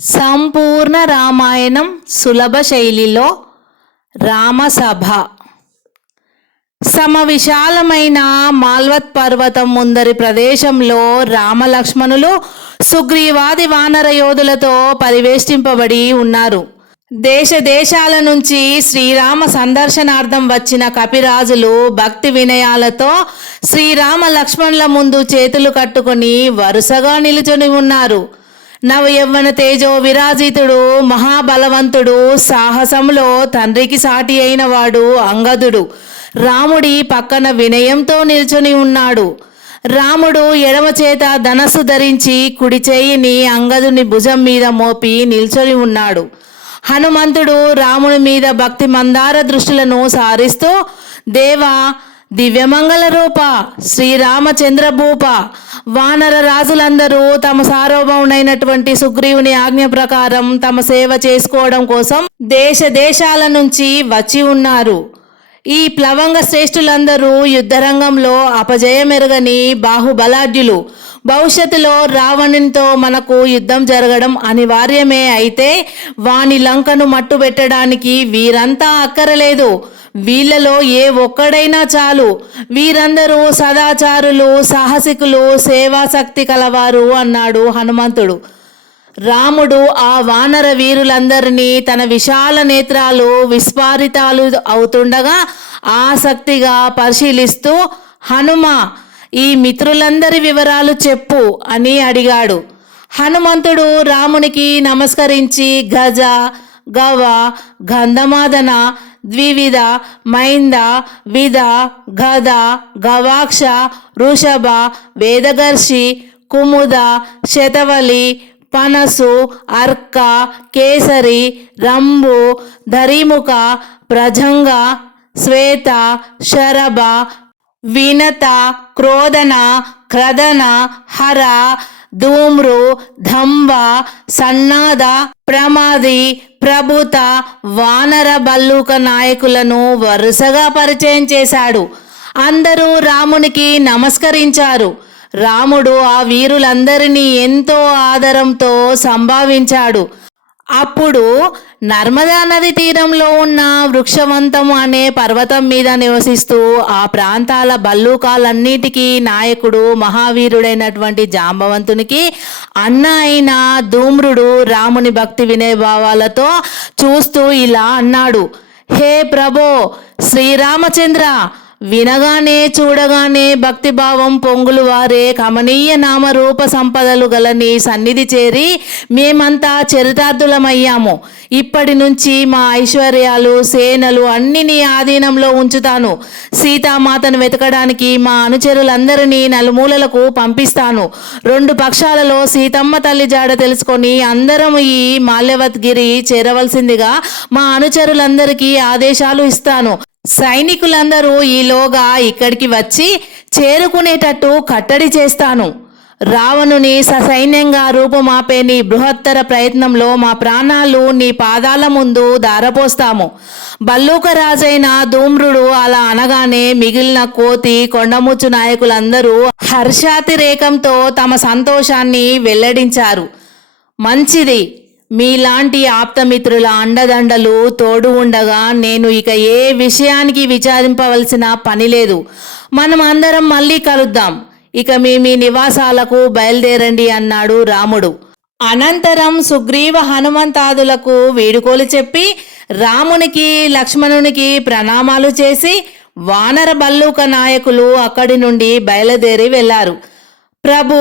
సంపూర్ణ రామాయణం సులభ శైలిలో రామసభ. సమవిశాలమైన మాల్వత్ పర్వతం ముందరి ప్రదేశంలో రామలక్ష్మణులు సుగ్రీవాది వానర యోధులతో పరివేష్టింపబడి ఉన్నారు. దేశ దేశాల నుంచి శ్రీరామ సందర్శనార్థం వచ్చిన కపిరాజులు భక్తి వినయాలతో శ్రీరామ లక్ష్మణుల ముందు చేతులు కట్టుకొని వరుసగా నిలుచొని ఉన్నారు. నవ యవ్వన తేజో విరాజితుడు, మహాబలవంతుడు, సాహసంలో తండ్రికి సాటి అయిన వాడు అంగదుడు రాముడి పక్కన వినయంతో నిల్చొని ఉన్నాడు. రాముడు ఎడమ చేత ధనస్సు ధరించి కుడి చేయిని అంగదుని భుజం మీద మోపి నిల్చొని ఉన్నాడు. హనుమంతుడు రాముని మీద భక్తి మందార దృష్టిలను సారిస్తూ, దేవా, దివ్యమంగళ రూప, శ్రీరామచంద్రభూప, వానర రాజులందరూ తమ సార్వభౌమునైనటువంటి సుగ్రీవుని ఆజ్ఞ ప్రకారం తమ సేవ చేసుకోవడం కోసం దేశ దేశాల నుంచి వచ్చి ఉన్నారు. ఈ ప్లవంగ శ్రేష్ఠులందరూ యుద్ధరంగంలో అపజయమెరగని బాహుబలాఢ్యులు. భవిష్యత్తులో రావణునితో మనకు యుద్ధం జరగడం అనివార్యమే. అయితే వాని లంకను మట్టు పెట్టడానికి వీరంతా అక్కరలేదు. వీళ్ళలో ఏ ఒక్కడైనా చాలు. వీరందరూ సదాచారులు, సాహసికులు, సేవాశక్తి కలవారు అన్నాడు హనుమంతుడు. రాముడు ఆ వానర వీరులందరినీ తన విశాల నేత్రాలు విస్ఫారితాలు అవుతుండగా ఆసక్తిగా పరిశీలిస్తూ, హనుమ, ఈ మిత్రులందరి వివరాలు చెప్పు అని అడిగాడు. హనుమంతుడు రామునికి నమస్కరించి గజ, గవ, గంధమాదన, ద్వివిధ, మైంద, విధ, గద, గవాక్ష, వృషభ, వేదగర్షి, కుముద, శతవలి, పనసు, అర్క, కేసరి, రంభు, ధరిముఖ, ప్రజంగ, శ్వేత, శరభ, వినత, క్రోధన, క్రదన, హర, ధూమ్రు, ధంబ, సన్నాద, ప్రమాది, ప్రభుత, వానర బల్లూక నాయకులను వరుసగా పరిచయం చేశాడు. అందరూ రామునికి నమస్కరించారు. రాముడు ఆ వీరులందరినీ ఎంతో ఆదరంతో సంభావించాడు. అప్పుడు నర్మదా నది తీరంలో ఉన్న వృక్షవంతం అనే పర్వతం మీద నివసిస్తూ ఆ ప్రాంతాల బల్లూకాలన్నిటికీ నాయకుడు, మహావీరుడైనటువంటి జాంబవంతునికి అన్న అయిన ధూమ్రుడు రాముని భక్తి వినయభావాలతో చూస్తూ ఇలా అన్నాడు. హే ప్రభో శ్రీరామచంద్ర, వినగానే చూడగానే భక్తిభావం పొంగులు వారే కమనీయ నామ రూప సంపదలు గల నీ సన్నిధి చేరి మేమంతా చరితార్థులమయ్యాము. ఇప్పటి నుంచి మా ఐశ్వర్యాలు, సేనలు అన్ని నీ ఆధీనంలో ఉంచుతాను. సీతామాతను వెతకడానికి మా అనుచరులందరినీ నలుమూలలకు పంపిస్తాను. 2 పక్షాలలో సీతమ్మ తల్లి జాడ తెలుసుకొని అందరం ఈ మాల్యవత్గిరి చేరవలసిందిగా మా అనుచరులందరికీ ఆదేశాలు ఇస్తాను. సైనికులందరూ ఈలోగా ఇక్కడికి వచ్చి చేరుకునేటట్టు కట్టడి చేస్తాను. రావణుని ససైన్యంగా రూపుమాపే నీ బృహత్తర ప్రయత్నంలో మా ప్రాణాలు నీ పాదాల ముందు దారపోస్తాము. బల్లూక రాజైన ధూమ్రుడు అలా అనగానే మిగిలిన కోతి, కొండముచ్చు నాయకులందరూ హర్షాతిరేకంతో తమ సంతోషాన్ని వెల్లడించారు. మంచిది, మీలాంటి ఆప్తమిత్రుల అండదండలు తోడు ఉండగా నేను ఇక ఏ విషయానికి విచారింపవలసిన పని లేదు. మనం అందరం మళ్ళీ కలుద్దాం. ఇక మీ నివాసాలకు బయలుదేరండి అన్నాడు రాముడు. అనంతరం సుగ్రీవ హనుమంతాదులకు వీడుకోలు చెప్పి రామునికి, లక్ష్మణునికి ప్రణామాలు చేసి వానర బల్లూక నాయకులు అక్కడి నుండి బయలుదేరి వెళ్లారు. ప్రభు,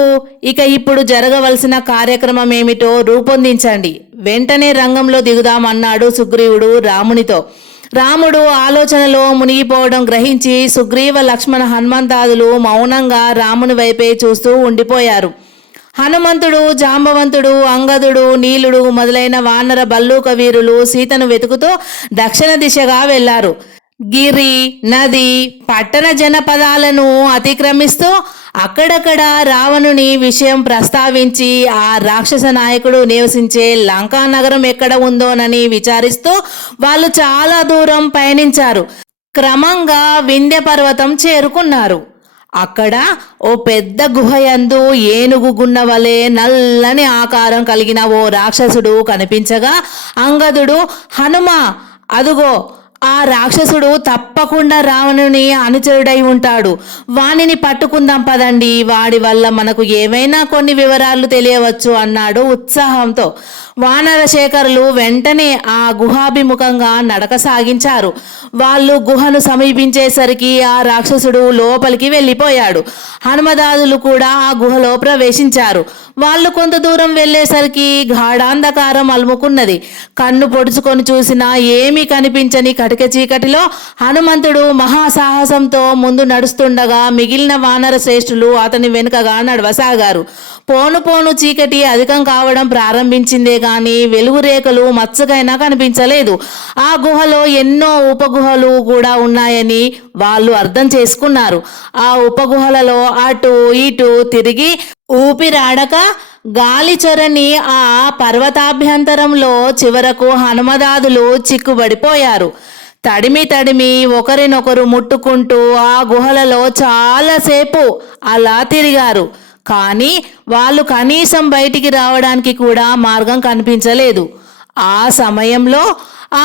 ఇక ఇప్పుడు జరగవలసిన కార్యక్రమం ఏమిటో రూపొందించండి. వెంటనే రంగంలో దిగుదామన్నాడు సుగ్రీవుడు రామునితో. రాముడు ఆలోచనలో మునిగిపోవడం గ్రహించి సుగ్రీవ, లక్ష్మణ, హనుమంతాదులు మౌనంగా రాముని వైపే చూస్తూ ఉండిపోయారు. హనుమంతుడు, జాంబవంతుడు, అంగదుడు, నీలుడు మొదలైన వానర బల్లూక వీరులు సీతను వెతుకుతూ దక్షిణ దిశగా వెళ్లారు. గిరి, నది, పట్టణ జనపదాలను అతిక్రమిస్తూ అక్కడక్కడ రావణుని విషయం ప్రస్తావించి ఆ రాక్షస నాయకుడు నివసించే లంకా నగరం ఎక్కడ ఉందోనని విచారిస్తూ వాళ్ళు చాలా దూరం పయనించారు. క్రమంగా వింధ్య పర్వతం చేరుకున్నారు. అక్కడ ఓ పెద్ద గుహయందు ఏనుగు గున్న వలె నల్లని ఆకారం కలిగిన ఓ రాక్షసుడు కనిపించగా అంగదుడు, హనుమ, అదుగో ఆ రాక్షసుడు తప్పకుండా రావణుని అనుచరుడై ఉంటాడు. వానిని పట్టుకుందాం పదండి, వాడి వల్ల మనకు ఏమైనా కొన్ని వివరాలు తెలియవచ్చు అన్నాడు ఉత్సాహంతో. వానర శేఖరులు వెంటనే ఆ గుహాభిముఖంగా నడక సాగించారు. వాళ్ళు గుహను సమీపించేసరికి ఆ రాక్షసుడు లోపలికి వెళ్ళిపోయాడు. హనుమదాదులు కూడా ఆ గుహలో ప్రవేశించారు. వాళ్ళు కొంత దూరం వెళ్ళేసరికి గాఢాంధకారం అలుముకున్నది. కన్ను పొడుచుకొని చూసినా ఏమీ కనిపించని కటిక చీకటిలో హనుమంతుడు మహాసాహసంతో ముందు నడుస్తుండగా మిగిలిన వానర శ్రేష్ఠులు అతని వెనుకగా నడవసాగారు. పోను పోను చీకటి అధికం కావడం ప్రారంభించిందే గాని వెలుగు రేఖలు మచ్చకైనా కనిపించలేదు. ఆ గుహలో ఎన్నో ఉపగుహలు కూడా ఉన్నాయని వాళ్ళు అర్థం చేసుకున్నారు. ఆ ఉపగుహలలో అటు ఇటు తిరిగి ఊపిరాడక గాలి చొరని ఆ పర్వతాభ్యంతరంలో చివరకు హనుమదాదులు చిక్కుబడిపోయారు. తడిమి తడిమి ఒకరినొకరు ముట్టుకుంటూ ఆ గుహలలో చాలాసేపు అలా తిరిగారు. కానీ వాళ్ళు కనీసం బయటికి రావడానికి కూడా మార్గం కనిపించలేదు. ఆ సమయంలో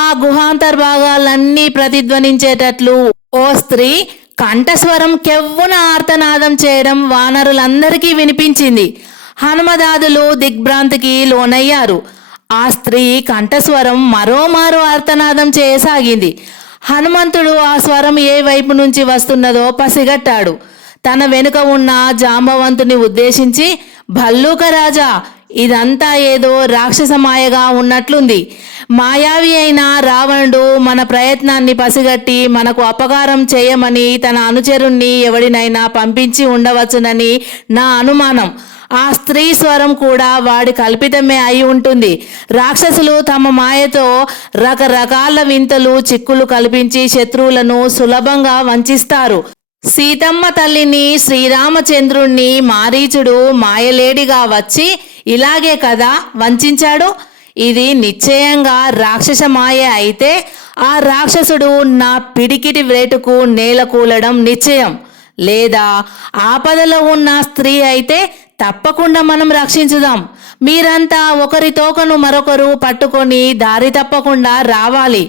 ఆ గుహాంతర్భాగాలన్నీ ప్రతిధ్వనించేటట్లు ఓ స్త్రీ కంఠస్వరం కెవ్వున ఆర్తనాదం చేయడం వానరులందరికీ వినిపించింది. హనుమదాదులు దిగ్భ్రాంతికి లోనయ్యారు. ఆ స్త్రీ కంఠస్వరం మరోమారు ఆర్తనాదం చేయసాగింది. హనుమంతుడు ఆ స్వరం ఏ వైపు నుంచి వస్తున్నదో పసిగట్టాడు. తన వెనుక ఉన్న జాంబవంతుని ఉద్దేశించి, భల్లూక రాజా, ఇదంతా ఏదో రాక్షసమాయగా ఉన్నట్లుంది. మాయావి అయిన రావణుడు మన ప్రయత్నాన్ని పసిగట్టి మనకు అపకారం చేయమని తన అనుచరుణ్ణి ఎవడినైనా పంపించి ఉండవచ్చునని నా అనుమానం. ఆ స్త్రీ స్వరం కూడా వాడి కల్పితమే అయి ఉంటుంది. రాక్షసులు తమ మాయతో రకరకాల వింతలు చిక్కులు కల్పించి శత్రువులను సులభంగా వంచిస్తారు. సీతమ్మ తల్లిని, శ్రీరామచంద్రుణ్ణి మారీచుడు మాయలేడిగా వచ్చి ఇలాగే కదా వంచాడు. ఇది నిశ్చయంగా రాక్షస మాయ అయితే ఆ రాక్షసుడు నా పిడికిటి వేటుకు నేల కూలడం నిశ్చయం. లేదా ఆపదలో ఉన్న స్త్రీ అయితే తప్పకుండా మనం రక్షించుదాం. మీరంతా ఒకరి తోకను మరొకరు పట్టుకొని దారి తప్పకుండా రావాలి.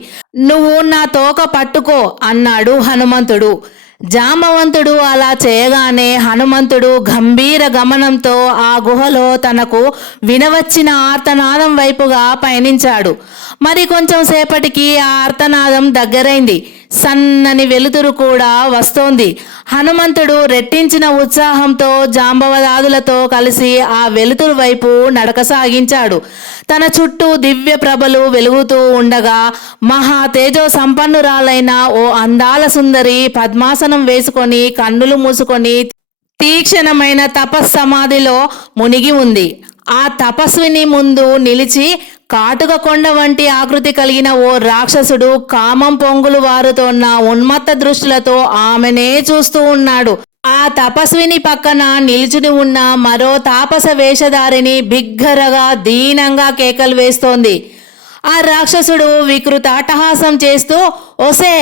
నువ్వు నా తోక పట్టుకో అన్నాడు హనుమంతుడు. జాంబవంతుడు అలా చేయగానే హనుమంతుడు గంభీర గమనంతో ఆ గుహలో తనకు వినవచ్చిన ఆర్తనాదం వైపుగా పయనించాడు. మరి కొంచెం సేపటికి ఆ ఆర్తనాదం దగ్గరైంది. సన్నని వెలుతురు కూడా వస్తోంది. హనుమంతుడు రెట్టించిన ఉత్సాహంతో జాంబవదాదులతో కలిసి ఆ వెలుతురు వైపు నడక సాగించాడు. తన చుట్టూ దివ్య ప్రభలు వెలుగుతూ ఉండగా మహా తేజో సంపన్నురాలైన ఓ అందాల సుందరి పద్మాసనం వేసుకొని కన్నులు మూసుకొని తీక్షణమైన తపస్సమాధిలో మునిగి ఉంది. ఆ తపస్విని ముందు నిలిచి కాటుక కొండ వంటి ఆకృతి కలిగిన ఓ రాక్షసుడు కామం పొంగులు వారుతోన్న ఉన్మత్త దృష్టిలతో ఆమెనే చూస్తూ ఉన్నాడు. ఆ తపస్విని పక్కన నిల్చుని ఉన్న మరో తాపస వేషధారిని బిగ్గరగా దీనంగా కేకలు వేస్తోంది. ఆ రాక్షసుడు వికృత అట్టహాసం చేస్తూ, ఒసే,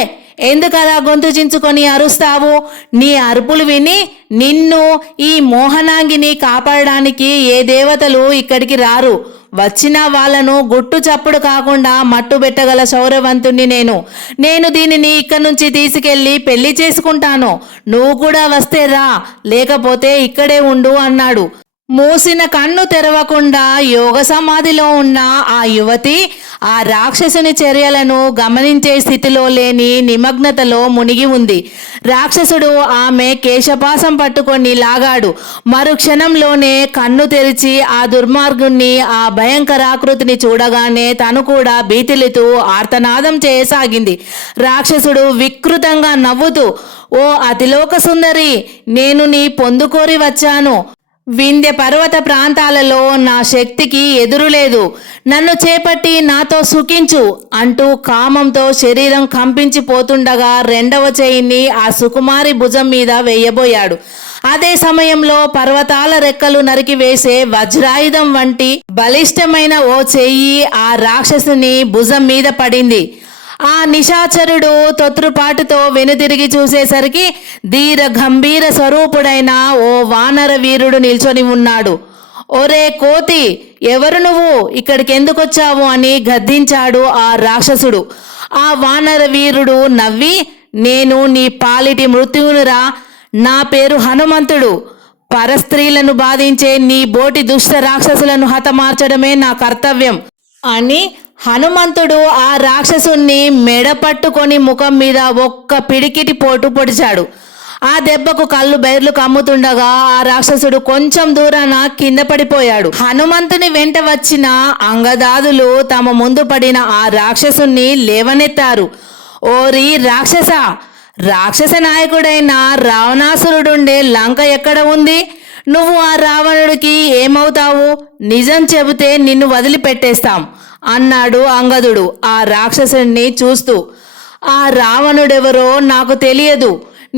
ఎందుకలా గొంతు చించుకొని అరుస్తావు? నీ అరుపులు విని నిన్ను, ఈ మోహనాంగిని కాపాడడానికి ఏ దేవతలు ఇక్కడికి రారు. వచ్చిన వాళ్ళను గుట్టు చప్పుడు కాకుండా మట్టు పెట్టగల శౌర్యవంతుణ్ణి నేను దీనిని ఇక్కడి నుంచి తీసుకెళ్లి పెళ్లి చేసుకుంటాను. నువ్వు కూడా వస్తే రా, లేకపోతే ఇక్కడే ఉండు అన్నాడు. మూసిన కన్ను తెరవకుండా యోగ సమాధిలో ఉన్న ఆ యువతి ఆ రాక్షసుని చర్యలను గమనించే స్థితిలో లేని నిమగ్నతలో మునిగి ఉంది. రాక్షసుడు ఆమె కేశపాసం పట్టుకొని లాగాడు. మరుక్షణంలోనే కన్ను తెరిచి ఆ దుర్మార్గుణ్ణి, ఆ భయంకరాకృతిని చూడగానే తను కూడా భీతిలితూ ఆర్తనాదం చేయసాగింది. రాక్షసుడు వికృతంగా నవ్వుతూ, ఓ అతిలోక సుందరి, నేను నీ పొందుకోరి వచ్చాను. వింధ్య పర్వత ప్రాంతాలలో నా శక్తికి ఎదురులేదు. నన్ను చేపట్టి నాతో సుఖించు అంటూ కామంతో శరీరం కంపించిపోతుండగా రెండవ చేయిని ఆ సుకుమారి భుజం మీద వేయబోయాడు. అదే సమయంలో పర్వతాల రెక్కలు నరికివేసే వజ్రాయుధం వంటి బలిష్టమైన ఓ చెయ్యి ఆ రాక్షసుని భుజం మీద పడింది. ఆ నిశాచరుడు తొత్రుపాటుతో వెనుతిరిగి చూసేసరికి ధీర గంభీర స్వరూపుడైన ఓ వానర వీరుడు నిల్చొని ఉన్నాడు. ఒరే కోతి, ఎవరు నువ్వు, ఇక్కడికి ఎందుకు వచ్చావు అని గద్దించాడు ఆ రాక్షసుడు. ఆ వానర వీరుడు నవ్వి, నేను నీ పాలిటి మృత్యువునురా, నా పేరు హనుమంతుడు. పరస్త్రీలను బాధించే నీ బోటి దుష్ట రాక్షసులను హతమార్చడమే నా కర్తవ్యం అని హనుమంతుడు ఆ రాక్షసుణ్ణి మెడ పట్టుకొని ముఖం మీద ఒక్క పిడికిటి పోటు పొడిచాడు. ఆ దెబ్బకు కళ్ళు బైర్లు కమ్ముతుండగా ఆ రాక్షసుడు కొంచెం దూరాన కింద పడిపోయాడు. హనుమంతుని వెంట వచ్చిన అంగదాదులు తమ ముందు పడిన ఆ రాక్షసుణ్ణి లేవనెత్తారు. ఓరి రాక్షస, రాక్షస నాయకుడైన రావణాసురుడుండే లంక ఎక్కడ ఉంది? నువ్వు ఆ రావణుడికి ఏమవుతావు? నిజం చెబితే నిన్ను వదిలిపెట్టేస్తాం అన్నాడు అంగదుడు ఆ రాక్షసుని చూస్తూ. ఆ రావణుడెవరో నాకు తెలియదు.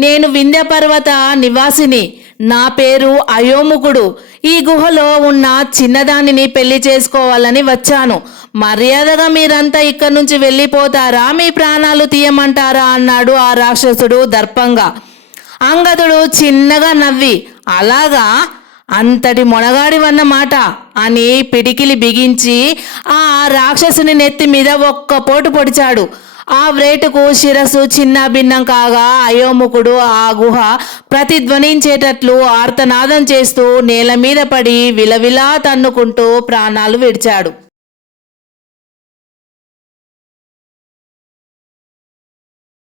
నేను వింధ్య పర్వత నివాసిని. నా పేరు అయోముకుడు. ఈ గుహలో ఉన్న చిన్నదానిని పెళ్లి చేసుకోవాలని వచ్చాను. మర్యాదగా మీరంతా ఇక్కడి నుంచి వెళ్ళిపోతారా, మీ ప్రాణాలు తీయమంటారా అన్నాడు ఆ రాక్షసుడు దర్పంగా. అంగదుడు చిన్నగా నవ్వి, అలాగా, అంతటి మొనగాడివన్నమాట అని పిడికిలి బిగించి ఆ రాక్షసుని నెత్తి మీద ఒక్క పోటు పొడిచాడు. ఆ వ్రేటుకు శిరస్సు చిన్న భిన్నం కాగా అయోముకుడు ఆ గుహ ప్రతిధ్వనించేటట్లు ఆర్తనాదం చేస్తూ నేల మీద పడి విలవిలా తన్నుకుంటూ ప్రాణాలు విడిచాడు.